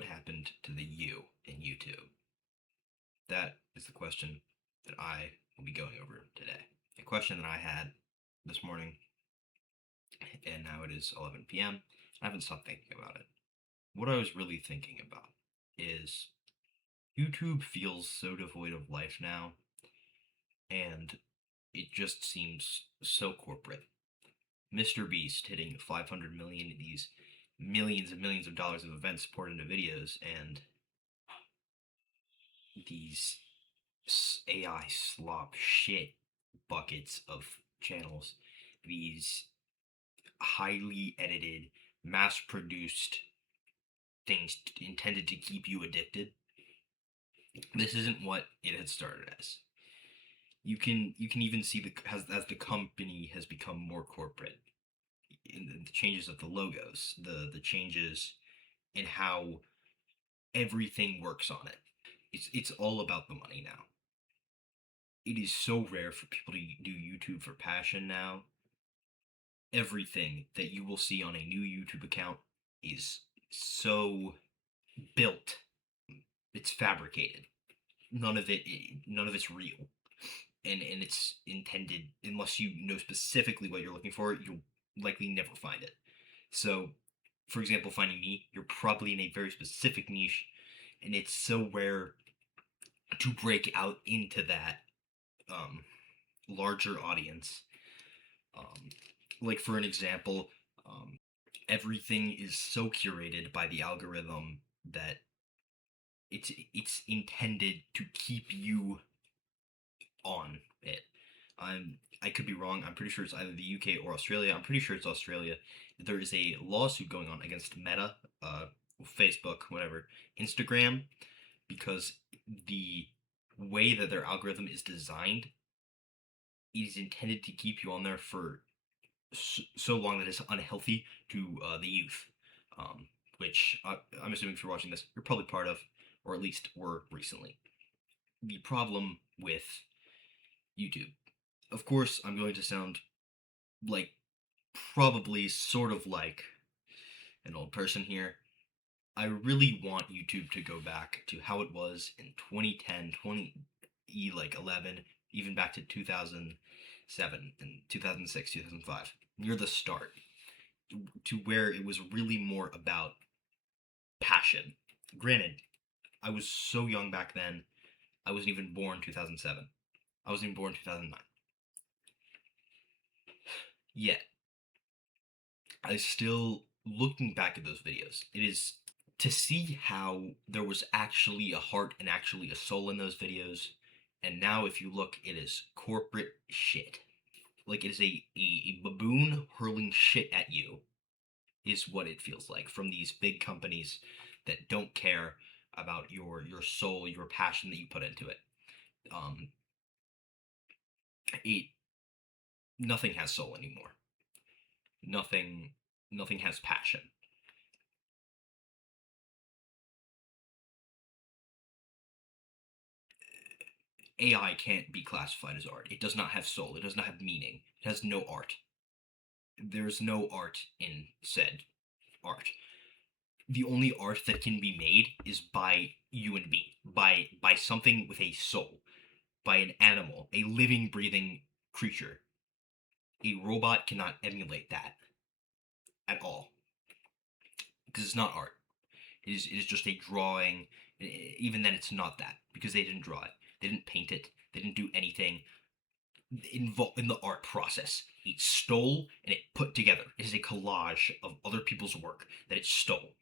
what happened to the you in YouTube? That is the question that I will be going over today. A question that I had this morning, and now it is 11 p.m. I haven't stopped thinking about it. What I was really thinking about is YouTube feels so devoid of life now, and it just seems so corporate. Mr. Beast hitting 500 million of these millions and millions of dollars of events poured into videos, and these AI slop shit buckets of channels, these highly edited, mass produced things intended to keep you addicted. This isn't what it had started as. You can even see as the company has become more corporate in the changes of the logos, the changes in how everything works on it. It's all about the money now. It is so rare for people to do YouTube for passion now. Everything that you will see on a new YouTube account is so built. It's fabricated. None of it's real. And it's intended, unless you know specifically what you're looking for, you'll likely never find it. So, for example, finding me, you're probably in a very specific niche, and it's so rare to break out into that larger audience. Um, like for an example, um, everything is so curated by the algorithm that it's intended to keep you on it. I could be wrong. I'm pretty sure it's either the UK or Australia. I'm pretty sure it's Australia. There is a lawsuit going on against Meta, Facebook, whatever, Instagram, because the way that their algorithm is designed is intended to keep you on there for so long that it's unhealthy to the youth. Um, which I'm assuming if you're watching this, you're probably part of, or at least were recently. The problem with YouTube, of course, I'm going to sound like probably sort of like an old person here. I really want YouTube to go back to how it was in 2010, 11, even back to 2007 and 2006, 2005, near the start, to where it was really more about passion. Granted, I was so young back then. I wasn't even born 2007. I wasn't even born 2009. Yet, I still, looking back at those videos, it is to see how there was actually a heart and actually a soul in those videos. And now, if you look, it is corporate shit. Like, it is a baboon hurling shit at you, is what it feels like from these big companies that don't care about your soul, your passion that you put into it. Um, it Nothing has soul anymore. Nothing nothing has passion. AI can't be classified as art. It does not have soul. It does not have meaning. It has no art. There's no art in said art. The only art that can be made is by you and me, by something with a soul, by an animal, a living, breathing creature. A robot cannot emulate that at all because it's not art. It is just a drawing. Even then, it's not that because they didn't draw it, they didn't paint it, they didn't do anything involved in the art process. It stole and it put together. It is a collage of other people's work that it stole.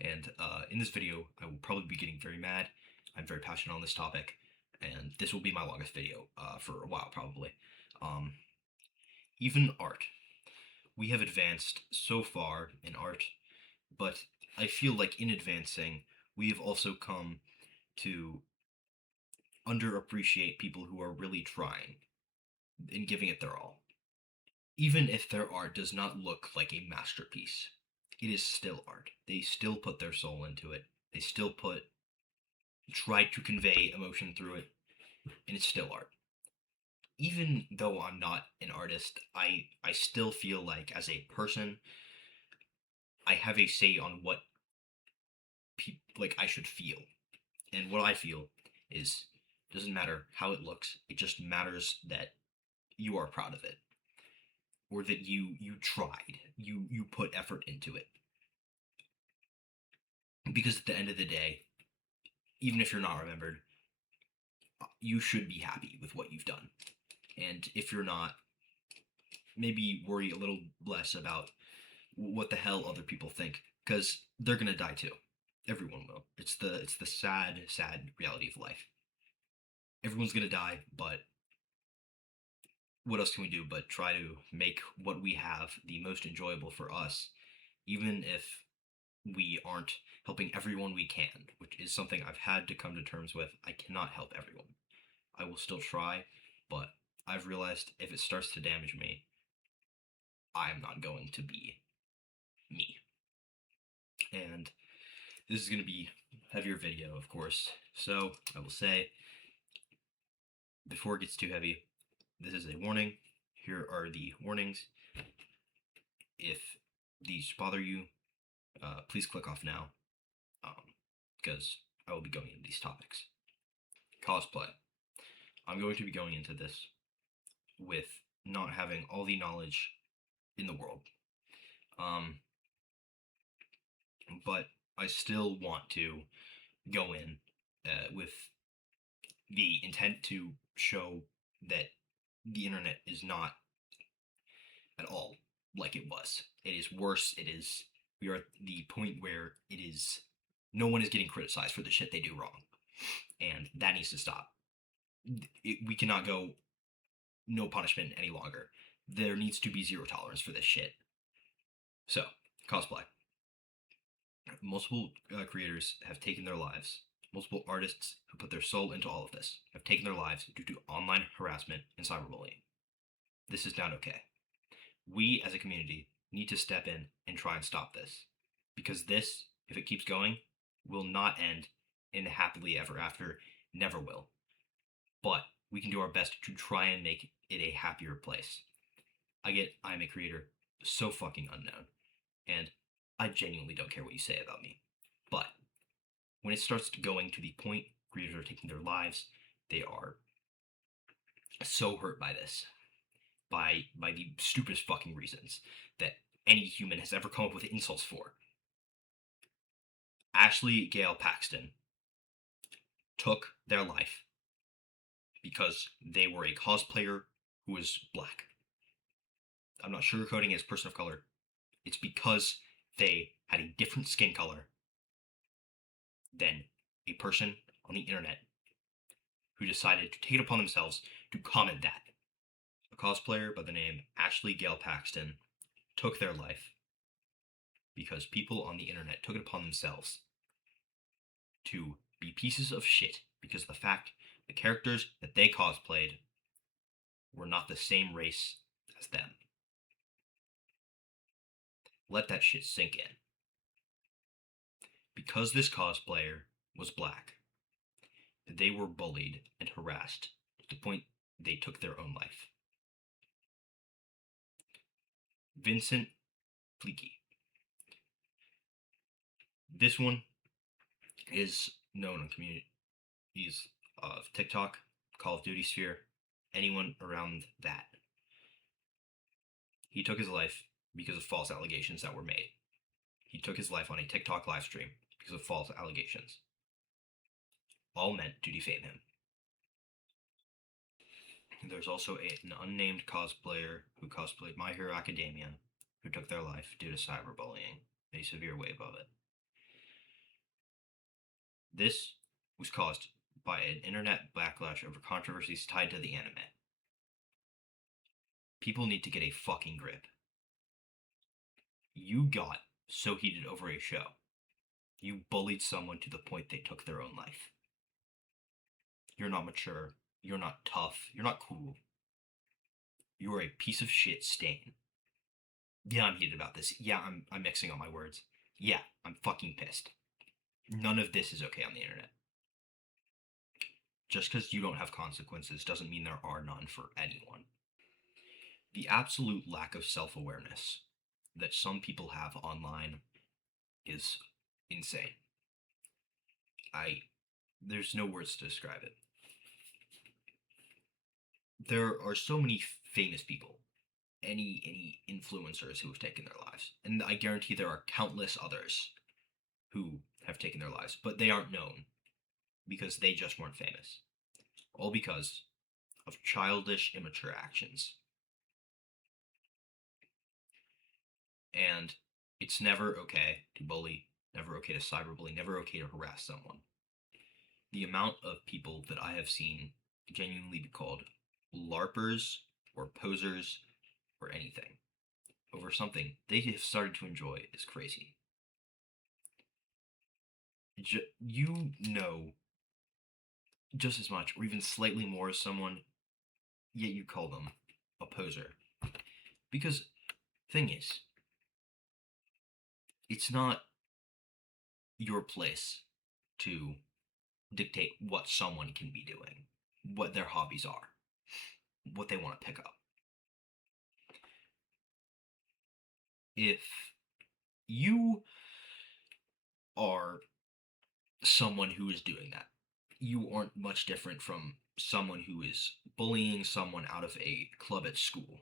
And in this video, I will probably be getting very mad. I'm very passionate on this topic, and this will be my longest video for a while, probably. Um, Even art. We have advanced so far in art, but I feel like in advancing, we have also come to underappreciate people who are really trying and giving it their all. Even if their art does not look like a masterpiece, it is still art. They still put their soul into it. They still try to convey emotion through it, and it's still art. Even though I'm not an artist, I still feel like as a person, I have a say on what like I should feel. And what I feel is doesn't matter how it looks. It just matters that you are proud of it or that you tried. You put effort into it. Because at the end of the day, even if you're not remembered, you should be happy with what you've done. And if you're not, maybe worry a little less about what the hell other people think because they're going to die too. Everyone will. It's the sad reality of life. Everyone's going to die, but what else can we do but try to make what we have the most enjoyable for us, even if we aren't helping everyone we can, which is something I've had to come to terms with. I cannot help everyone. I will still try, but I've realized if it starts to damage me, I'm not going to be me. And this is going to be a heavier video, of course. So I will say, before it gets too heavy, this is a warning. Here are the warnings. If these bother you, please click off now, because I will be going into these topics. Cosplay. I'm going to be going into this with not having all the knowledge in the world. But I still want to go in with the intent to show that the internet is not at all like it was. It is worse. We are at the point where no one is getting criticized for the shit they do wrong. And that needs to stop. We cannot go no punishment any longer. There needs to be zero tolerance for this shit. So, cosplay. Multiple creators have taken their lives. Multiple artists who put their soul into all of this have taken their lives due to online harassment and cyberbullying. This is not okay. We, as a community, need to step in and try and stop this. Because this, if it keeps going, will not end in happily ever after. Never will. But we can do our best to try and make it a happier place. I'm a creator so fucking unknown. And I genuinely don't care what you say about me. But when it starts going to the point creators are taking their lives, they are so hurt by this. By the stupidest fucking reasons that any human has ever come up with insults for. Ashley Gale Paxton took their life because they were a cosplayer who was black. I'm not sugarcoating as a person of color. It's because they had a different skin color than a person on the internet who decided to take it upon themselves to comment that. A cosplayer by the name Ashley Gale Paxton took their life because people on the internet took it upon themselves to be pieces of shit because of the fact the characters that they cosplayed were not the same race as them. Let that shit sink in. Because this cosplayer was black, they were bullied and harassed to the point they took their own life. Vincent Fleeky. This one is known on communities of TikTok, Call of Duty sphere, anyone around that. He took his life because of false allegations that were made. He took his life on a TikTok live stream because of false allegations. All meant to defame him. There's also an unnamed cosplayer who cosplayed My Hero Academia who took their life due to cyberbullying, a severe wave of it. This was caused by an internet backlash over controversies tied to the anime. People need to get a fucking grip. You got so heated over a show. You bullied someone to the point they took their own life. You're not mature. You're not tough. You're not cool. You are a piece of shit stain. Yeah, I'm heated about this. Yeah, I'm mixing all my words. Yeah, I'm fucking pissed. None of this is okay on the internet. Just because you don't have consequences doesn't mean there are none for anyone. The absolute lack of self-awareness that some people have online is insane. I There's no words to describe it. There are so many famous people, any influencers who have taken their lives, and I guarantee there are countless others who have taken their lives, but they aren't known because they just weren't famous. All because of childish, immature actions. And it's never okay to bully, never okay to cyberbully, never okay to harass someone. The amount of people that I have seen genuinely be called LARPers or posers or anything over something they have started to enjoy is crazy. You know just as much or even slightly more as someone, yet you call them a poser. Because, thing is, it's not your place to dictate what someone can be doing, what their hobbies are, what they want to pick up. If you are someone who is doing that, you aren't much different from someone who is bullying someone out of a club at school,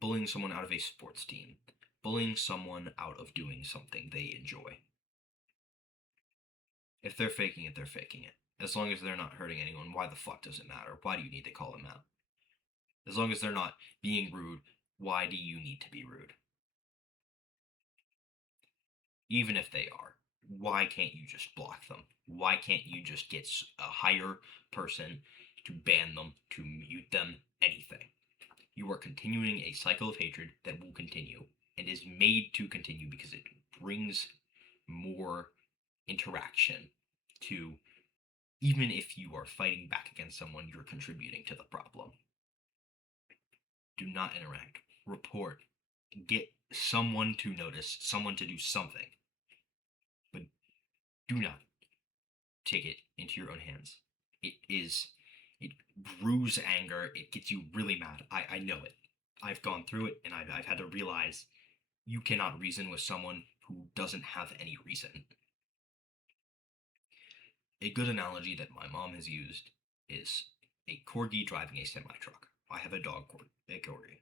bullying someone out of a sports team, bullying someone out of doing something they enjoy. If they're faking it, they're faking it. As long as they're not hurting anyone, why the fuck does it matter? Why do you need to call them out? As long as they're not being rude, why do you need to be rude? Even if they are, why can't you just block them? Why can't you just get a higher person to ban them, to mute them, anything? You are continuing a cycle of hatred that will continue and is made to continue because it brings more interaction to, even if you are fighting back against someone, you're contributing to the problem. Do not interact. Report. Get someone to notice, someone to do something. But do not take it into your own hands. It brews anger. It gets you really mad. I know it. I've gone through it and I've had to realize you cannot reason with someone who doesn't have any reason. A good analogy that my mom has used is a corgi driving a semi truck. I have a a corgi.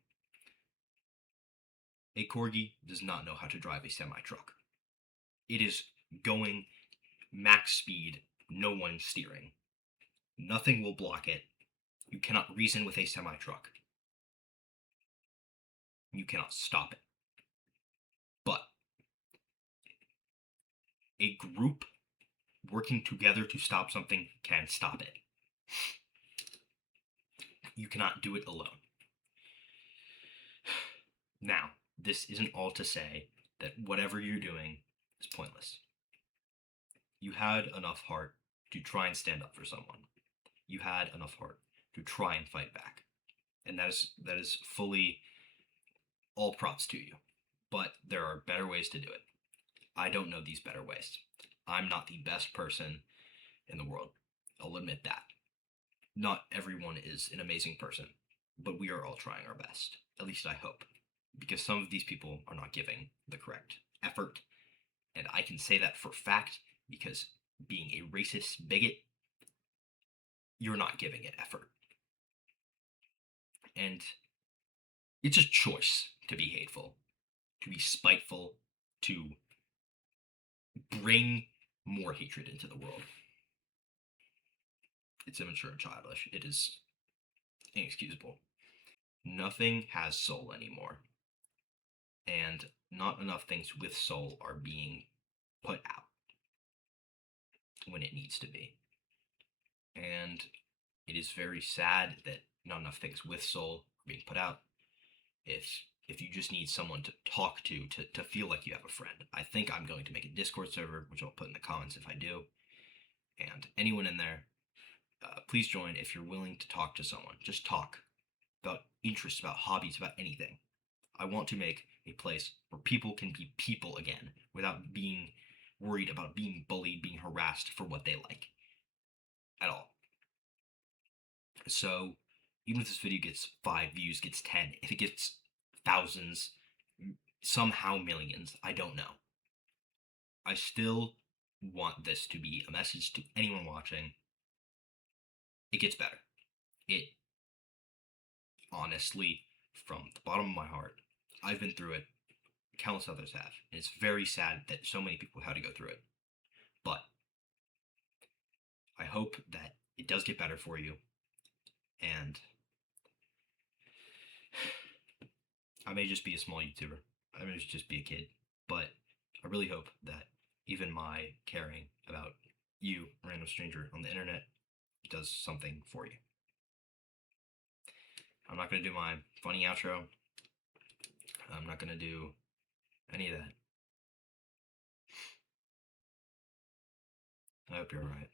A corgi does not know how to drive a semi truck. It is going max speed, no one steering. Nothing will block it. You cannot reason with a semi truck. You cannot stop it. But a group working together to stop something can stop it. You cannot do it alone. Now, this isn't all to say that whatever you're doing is pointless. You had enough heart to try and stand up for someone. You had enough heart to try and fight back. And that is fully all props to you. But there are better ways to do it. I don't know these better ways. I'm not the best person in the world. I'll admit that. Not everyone is an amazing person, but we are all trying our best. At least I hope. Because some of these people are not giving the correct effort. And I can say that for fact because being a racist bigot, you're not giving it effort. And it's a choice to be hateful, to be spiteful, to bring more hatred into the world. It's immature and childish. It is inexcusable. Nothing has soul anymore. And not enough things with soul are being put out when it needs to be. And it is very sad that not enough things with soul are being put out. If you just need someone to talk to feel like you have a friend, I think I'm going to make a Discord server, which I'll put in the comments if I do. And anyone in there, please join if you're willing to talk to someone. Just talk about interests, about hobbies, about anything. I want to make a place where people can be people again without being worried about being bullied, being harassed for what they like at all. So, even if this video gets 5 views, gets 10, if it gets thousands, somehow millions, I don't know. I still want this to be a message to anyone watching. It gets better. It honestly, from the bottom of my heart, I've been through it. Countless others have. And it's very sad that so many people had to go through it. But I hope that it does get better for you. And I may just be a small YouTuber. I may just be a kid. But I really hope that even my caring about you, a random stranger on the internet, does something for you. I'm not going to do my funny outro. I'm not going to do any of that. I hope you're alright.